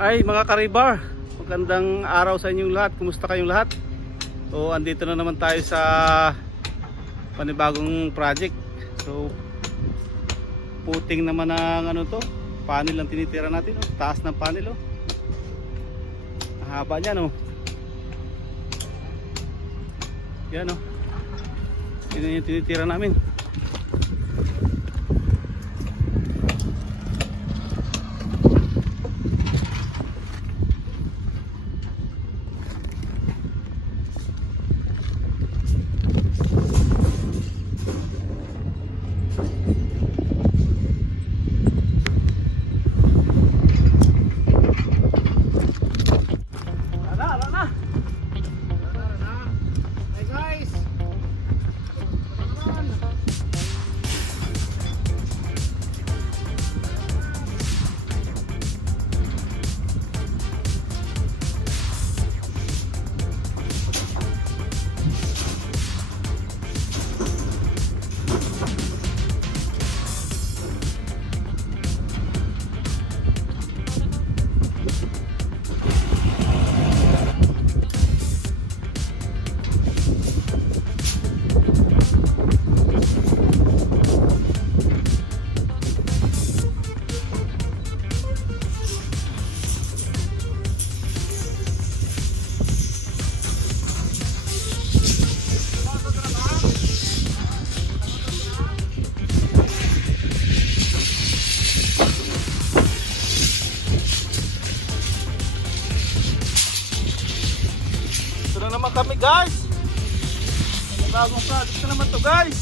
Ay mga karibar, magandang araw sa inyong lahat. Kumusta kayong lahat? So andito na naman tayo sa panibagong project. So puting naman ang ano to, panel ang tinitira natin, oh. Taas ng panel, oh. Haba niya, no. Yan, oh. Yun yung tinitira namin. Ito na naman kami, guys. Bagong project na naman to, guys.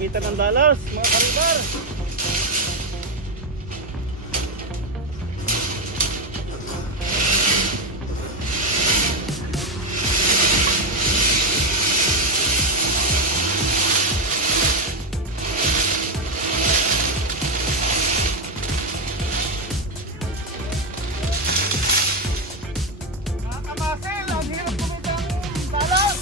Kita ng dollars, mga karibar. Mga kamasil, ang hirap kumita ng dollars.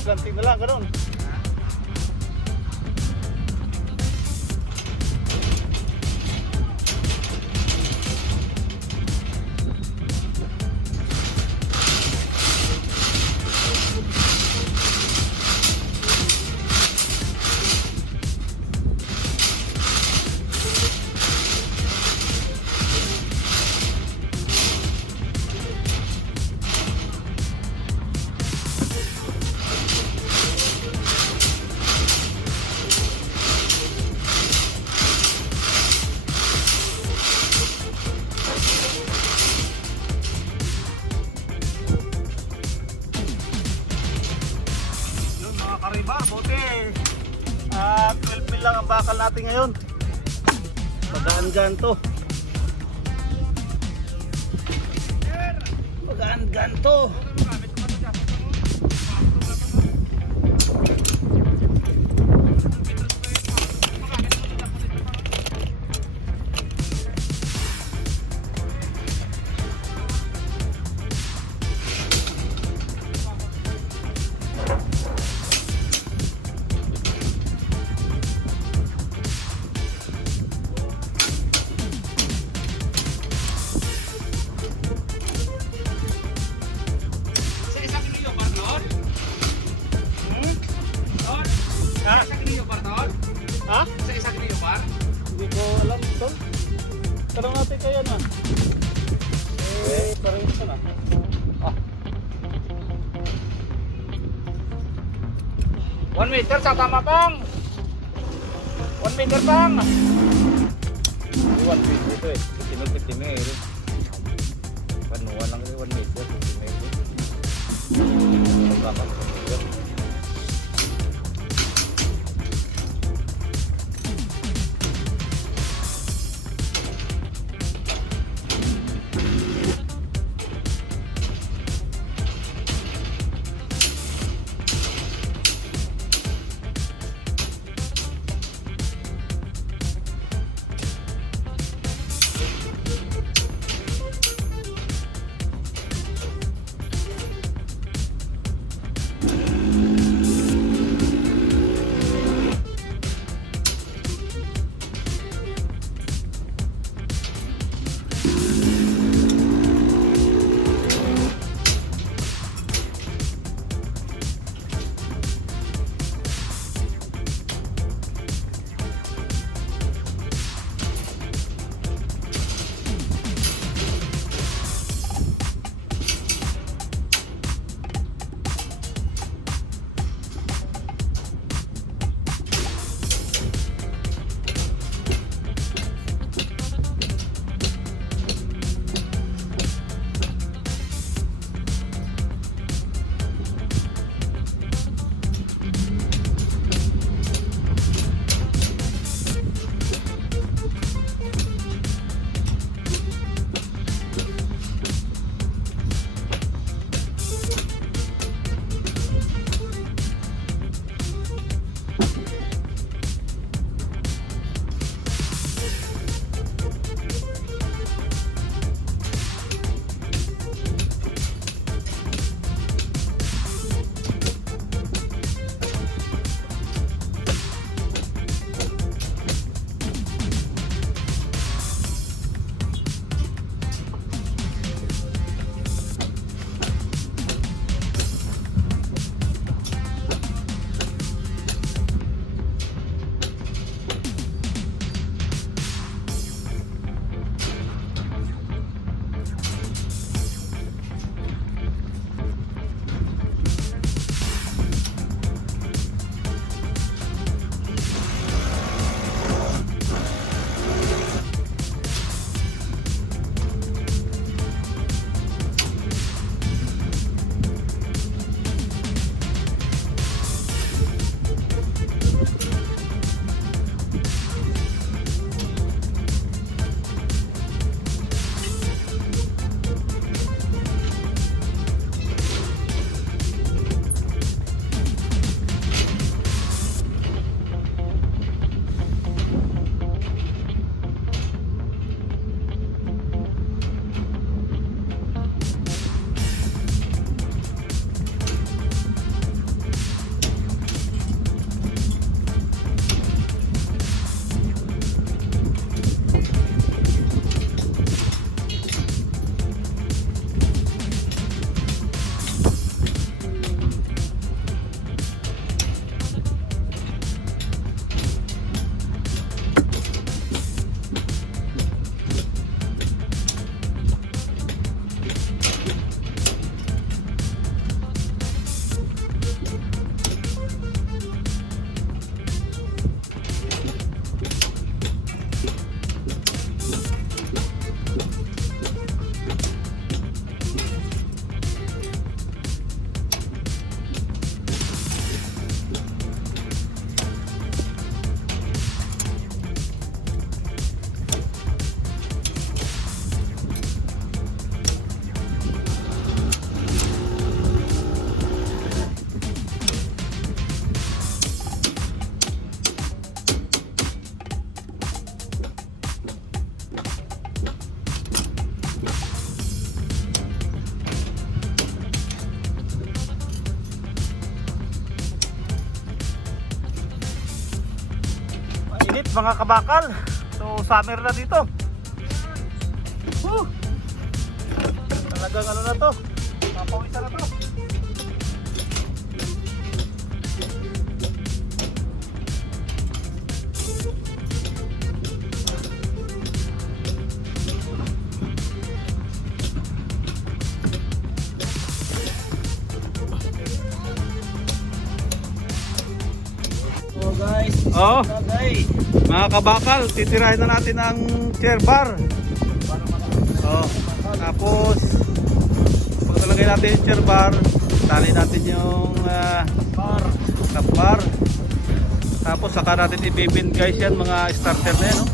planting na lang, ganun. Karibar, buti 12 mil lang ang bakal natin ngayon. Magaan-gaan to. Magaan-gaan to. Ha? Isa-isa kilo par? Hindi ko alam ito. Tanong natin kaya na. Parang isa na. Ah. 1 meter sa tama pang. 1 meter pang. Ini 1 meter itu kecil meter. Panuan lang 1 meter, 1 meter. Berapa meter? guys mga kabakal. So summer na dito. Talagang ano na to, papawisan na to. So guys, Oh, guys. mga kabakal, titirahin na natin ang chair bar. Oh, tapos pag nalagay natin yung chair bar, tali natin yung top bar. Tapos saka natin ibibin guys yan, mga starter na yan, no?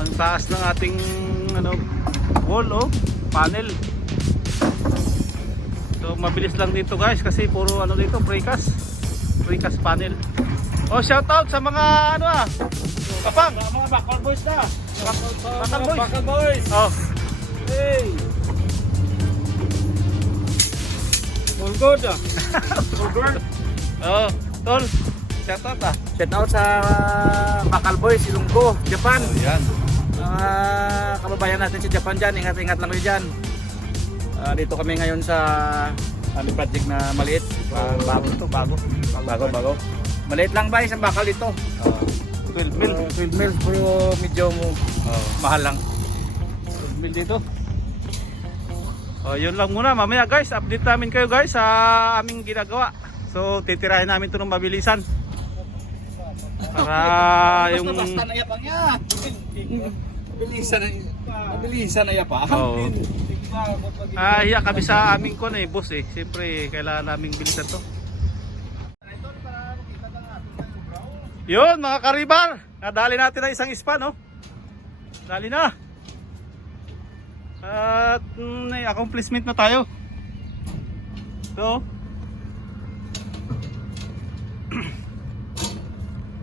Ang taas ng ating ano, wall, oh, panel. So mabilis lang dito guys kasi puro ano dito, precast panel. Oh, shout out sa mga ano Kapang, Mga bakal boys na. Bakal boys. Bakal boys. Oh, Hey. All good ah. All good. oh, tol. Shout out Shout out sa Bakal Boys, Ilonggo, Japan. Yan. Mga kababayan natin sa Japan dyan, ingat-ingat lang kayo dyan. Dito kami ngayon sa project na maliit. Bago to, bago. Maliit lang ba isang bakal dito? 12 mil. 12 mils pero medyo mahal lang. 12 mil dito. Oh, yun lang muna. Mamaya guys, update namin kayo guys sa aming ginagawa. So, titirahin namin ito ng mabilisan. Para yung... Basta na yapang niya. Mabilisan na yapang. Oo. Hiya kami sa aming kon boss eh. Siyempre, kailangan naming bilisan to. Yun mga karibar, nadali natin ang isang ispan, no? Dali na. At accomplishment na tayo. So,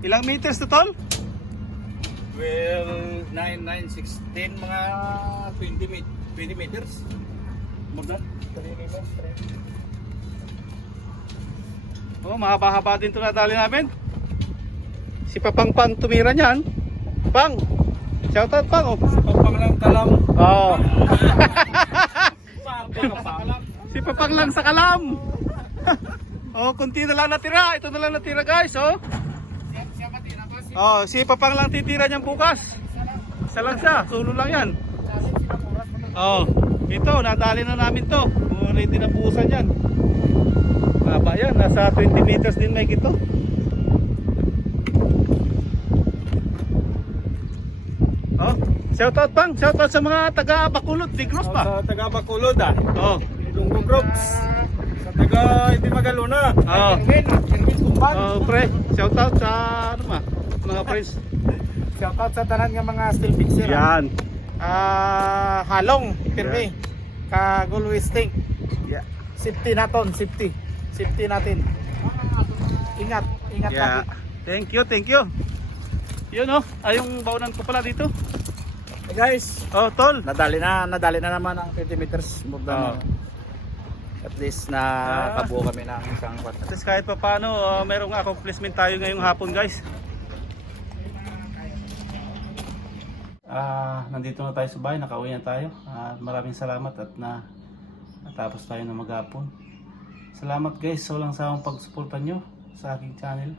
ilang meters to tol? Well, 9, 9, 16, mga 20 meters. More than 3 meters. Oh, mahaba-haba din ito nadali namin. Si Papang tumira niyan. Pang, shoutout Pang, oh. Papang lang kalam. Oh. Kalam. Si Papang lang sa kalam. Oh, kunti na lang natira. Ito na lang natira guys, oh. Oh, si Papang lang titira niyan bukas. Isa lang siya, solo lang yan. Oh, ito, nadali na namin to. Ready na buusan yan. Haba yan, nasa 20 meters din may gito. Oh, shoutout Pang, shoutout sa mga taga Bacolod, Negros pa. Sa taga Bacolod Oh. Ilonggo groups. Sa taga Ibimagaluna. Oh. Erwin Kumbang. Oh, pre, shoutout sa ano mga friends. Shoutout sa tanan nga mga steel fixer. Yan. Halong, Pirmi. Kagul Westing. Yeah. Safety natin, safety. Safety natin. Ingat Yeah. lagi. Thank you. Yun oh, yung baunan ko pala dito. Hey guys, Oh, tol. nadali na naman ang 20 meters. More than, at least na kabuo kami ng isang At least kahit pa paano, merong accomplishment tayo ngayong hapon guys. Nandito na tayo sa bahay, nakauwi na tayo. Maraming salamat at natapos tayo na maghapon. Salamat guys sa walang sawang pagsuporta nyo sa aking channel.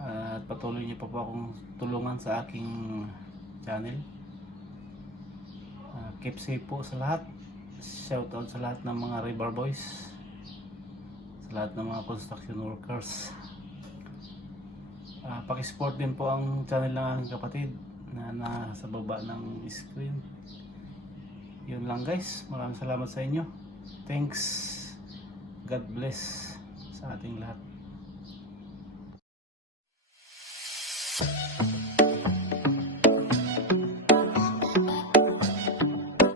At patuloy niyo pa po akong tulungan sa aking channel. Keep safe po sa lahat. Shout out sa lahat ng mga rebar boys, sa lahat ng mga construction workers. Pakisupport din po ang channel ng aking kapatid na nasa baba ng screen. Yun lang guys, maraming salamat sa inyo. Thanks. God bless sa ating lahat.